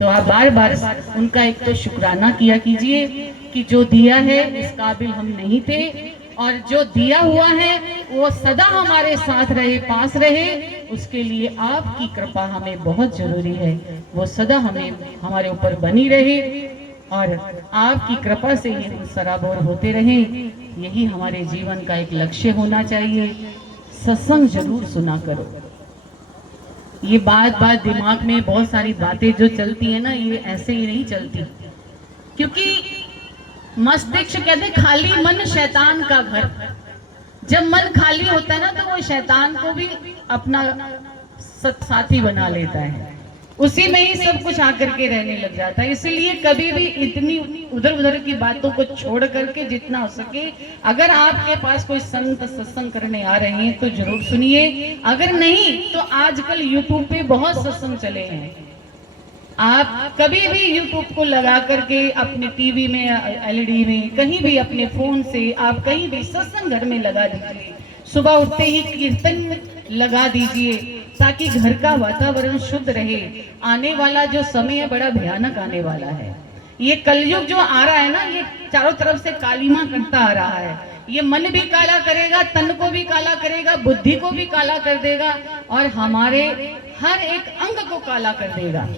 तो आप बार बार उनका एक तो शुक्राना किया कीजिए कि जो दिया है इस काबिल हम नहीं थे, और जो दिया हुआ है वो सदा हमारे साथ रहे, पास रहे, उसके लिए आपकी कृपा हमें बहुत जरूरी है। वो सदा हमें हमारे ऊपर बनी रहे और आपकी कृपा से ही हम सराबोर होते रहें, यही हमारे जीवन का एक लक्ष्य होना चाहिए। सत्संग जरूर सुना करो। ये बात बात दिमाग में बहुत सारी बातें जो चलती है ना, ये ऐसे ही नहीं चलती, क्योंकि मस्तिष्क कहते खाली मन शैतान का घर। जब मन खाली होता है ना तो वो शैतान को भी अपना साथी बना लेता है, उसी में ही सब कुछ आकर के रहने लग जाता है। इसलिए कभी भी इतनी उधर उधर की बातों को छोड़ करके जितना हो सके, अगर आपके पास कोई संत सत्संग करने आ रहे हैं तो जरूर सुनिए, अगर नहीं तो आजकल यूट्यूब पे बहुत सत्संग चले हैं। आप कभी भी यूट्यूब को लगा करके अपने टीवी में, एलईडी में, कहीं भी अपने फोन से आप कहीं भी सत्संग घर में लगा दीजिए। सुबह उठते ही कीर्तन लगा दीजिए ताकि घर का वातावरण शुद्ध रहे। आने वाला जो समय है बड़ा भयानक आने वाला है। ये कलयुग जो आ रहा है ना, ये चारों तरफ से कालीमा करता आ रहा है। ये मन भी काला करेगा, तन को भी काला करेगा, बुद्धि को भी काला कर देगा और हमारे हर एक अंग को काला कर देगा।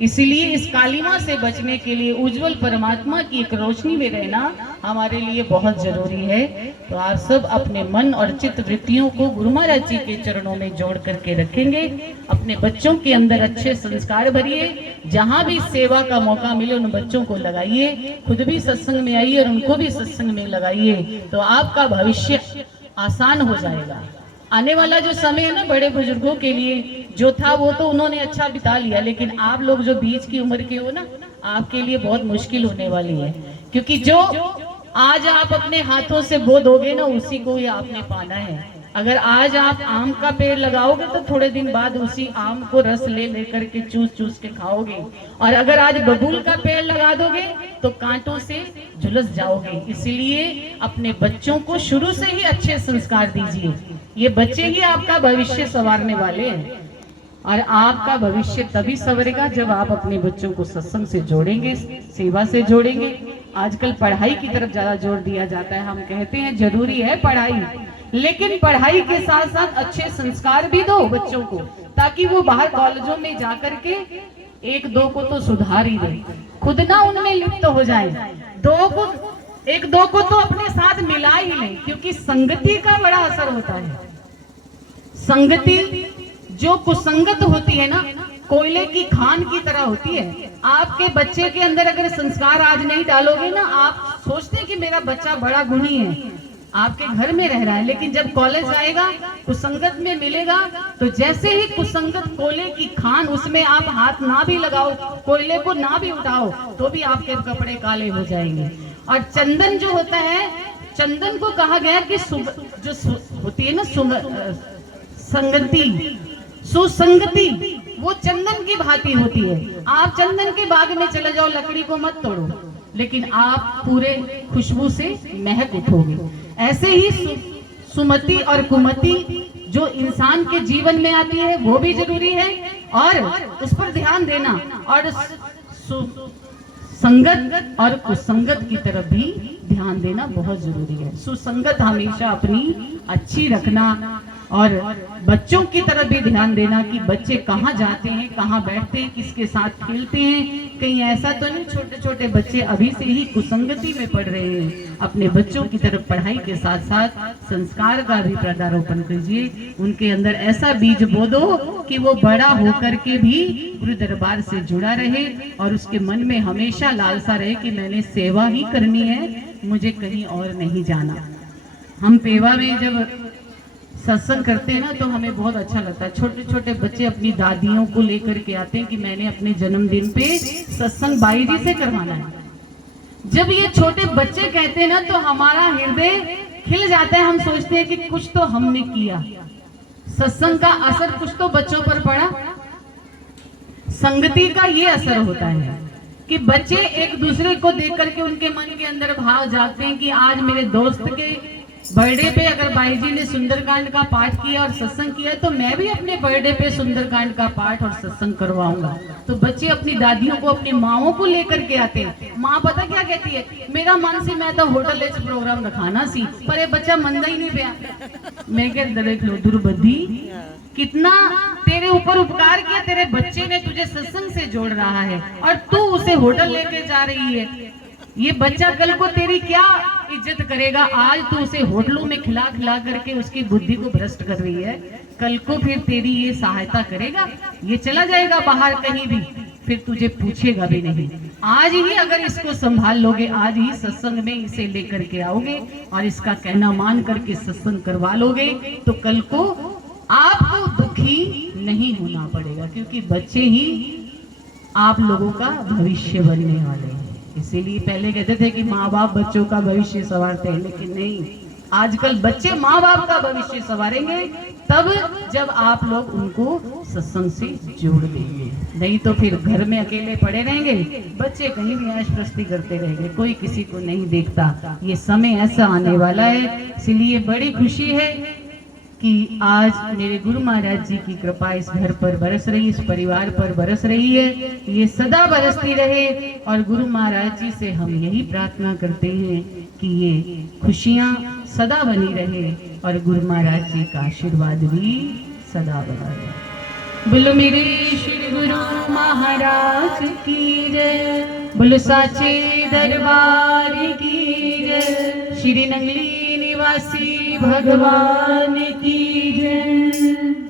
इसीलिए इस कालिमा से बचने के लिए उज्जवल परमात्मा की एक रोशनी में रहना हमारे लिए बहुत जरूरी है। तो आप सब अपने मन और चित्त वृत्तियों को गुरु महाराज जी के चरणों में जोड़ करके रखेंगे। अपने बच्चों के अंदर अच्छे संस्कार भरिए, जहाँ भी सेवा का मौका मिले उन बच्चों को लगाइए, खुद भी सत्संग में आइए और उनको भी सत्संग में लगाइए, तो आपका भविष्य आसान हो जाएगा। आने वाला जो समय है ना, बड़े बुजुर्गों के लिए जो था वो तो उन्होंने अच्छा बिता लिया, लेकिन आप लोग जो बीच की उम्र के हो ना, आपके लिए बहुत मुश्किल होने वाली है। क्योंकि जो आज आप अपने हाथों से बो दोगे ना, उसी को ही आपने पाना है। अगर आज आप आम का पेड़ लगाओगे तो थोड़े दिन बाद उसी आम को रस ले लेकर के चूस चूस के खाओगे, और अगर आज बबूल का पेड़ लगा दोगे तो कांटों से झुलस जाओगे। इसलिए अपने बच्चों को शुरू से ही अच्छे संस्कार दीजिए। ये बच्चे ही आपका भविष्य संवारने वाले हैं, और आपका भविष्य तभी संवरेगा जब आप अपने बच्चों को सत्संग से जोड़ेंगे, सेवा से जोड़ेंगे। आजकल पढ़ाई की तरफ ज्यादा जोर दिया जाता है। हम कहते हैं जरूरी है पढ़ाई, लेकिन पढ़ाई के साथ साथ अच्छे संस्कार भी दो बच्चों को, ताकि वो बाहर कॉलेजों में जाकर के एक दो को तो सुधार ही दे, खुद ना उनमें लिप्त हो जाए। एक दो को तो अपने साथ मिला ही नहीं, क्योंकि संगति का बड़ा असर होता है। संगति जो कुसंगत होती है ना, कोयले की खान की तरह होती है। आपके बच्चे के अंदर अगर संस्कार आज नहीं डालोगे ना, आप सोचते हैं कि मेरा बच्चा बड़ा गुणी है, आपके घर में रह रहा है, लेकिन जब कॉलेज आएगा, कुसंगत में मिलेगा, तो जैसे ही कुसंगत कोयले की खान, उसमें आप हाथ ना भी लगाओ, कोयले को ना भी उठाओ, तो भी आपके कपड़े काले हो जाएंगे। और चंदन जो होता है, चंदन को कहा गया कि जो होती है ना संगति, सुसंगति, वो चंदन की भांति होती है। आप चंदन के बाग में चले जाओ, लकड़ी को मत तोड़ो, लेकिन आप पूरे खुशबू से महक उठोगे। ऐसे ही सुमति और कुमति जो इंसान के जीवन में आती है वो भी जरूरी है, और उस पर ध्यान देना, और संगत और कुसंगत की तरफ भी ध्यान देना बहुत जरूरी है। सुसंगत हमेशा अपनी अच्छी रखना, और बच्चों की तरफ भी ध्यान देना कि बच्चे कहाँ जाते हैं, कहाँ बैठते हैं, किसके साथ खेलते हैं। कहीं ऐसा तो नहीं छोटे छोटे बच्चे अभी से ही कुसंगति में पड़ रहे हैं। अपने बच्चों की तरफ पढ़ाई के साथ साथ संस्कार का भी पदारोपण कीजिए। उनके अंदर ऐसा बीज बो दो कि वो बड़ा होकर के भी गुरु दरबार से जुड़ा रहे, और उसके मन में हमेशा लालसा रहे कि मैंने सेवा ही करनी है, मुझे कहीं और नहीं जाना। हम पेवा में जब सत्संग करते हैं ना, तो हमें बहुत अच्छा लगता है। छोटे छोटे बच्चे अपनी दादियों को लेकर के आते हैं कि मैंने अपने जन्मदिन पे सत्संग बाई जी से करवाना है। जब ये छोटे बच्चे कहते हैं ना, तो हमारा हृदय खिल जाता है। हम सोचते हैं कि कुछ तो हमने किया, सत्संग का असर कुछ तो बच्चों पर पड़ा। संगति का ये असर होता है कि बच्चे एक दूसरे को देख करके उनके मन के अंदर भाव जागते हैं कि आज मेरे दोस्त के बर्थडे पे अगर भाई जी ने सुंदरकांड का पाठ किया और सत्संग किया तो मैं भी अपने बर्थडे पे सुंदरकांड का पाठ और सत्संग करवाऊंगा। तो बच्चे अपनी दादियों को, अपनी माओ को लेकर के आते हैं। माँ पता क्या कहती है, मेरा मन से मैं तो होटल च प्रोग्राम रखाना सी, पर ये बच्चा मनदा ही नहीं पाया। मैं क्या देख लो दुर्बुद्धि, कितना तेरे ऊपर उपकार किया, तेरे बच्चे ने तुझे सत्संग से जोड़ रहा है और तू उसे होटल लेके जा रही है। ये बच्चा कल को तेरी क्या इज्जत करेगा। आज तू उसे होटलों में खिला खिला करके उसकी बुद्धि को भ्रष्ट कर रही है, कल को फिर तेरी ये सहायता करेगा। ये चला जाएगा बाहर कहीं भी, फिर तुझे पूछेगा भी नहीं। आज ही अगर इसको संभाल लोगे, आज ही सत्संग में इसे लेकर के आओगे और इसका कहना मान करके सत्संग करवा लोगे, तो कल को आपको दुखी नहीं होना पड़ेगा, क्योंकि बच्चे ही आप लोगों का भविष्य बनने वाले हैं। इसीलिए पहले कहते थे कि माँ बाप बच्चों का भविष्य संवारते हैं, लेकिन नहीं, आजकल बच्चे माँ बाप का भविष्य संवारेंगे तब जब आप लोग उनको सत्संग से जोड़ देंगे। नहीं तो फिर घर में अकेले पड़े रहेंगे, बच्चे कहीं भी ऐश प्रस्ती करते रहेंगे, कोई किसी को नहीं देखता। ये समय ऐसा आने वाला है। इसलिए बड़ी खुशी है कि आज मेरे गुरु महाराज जी की कृपा इस घर पर बरस रही, इस परिवार पर बरस रही है। ये सदा बरसती रहे और गुरु महाराज जी से हम यही प्रार्थना करते हैं कि ये खुशियां सदा बनी रहे और गुरु महाराज जी का आशीर्वाद भी सदा बना रहे। बोलो मेरे श्री गुरु महाराज की जय, बोलो साचे दरबार की जय, श्री नंगली निवासी भगवान की जय।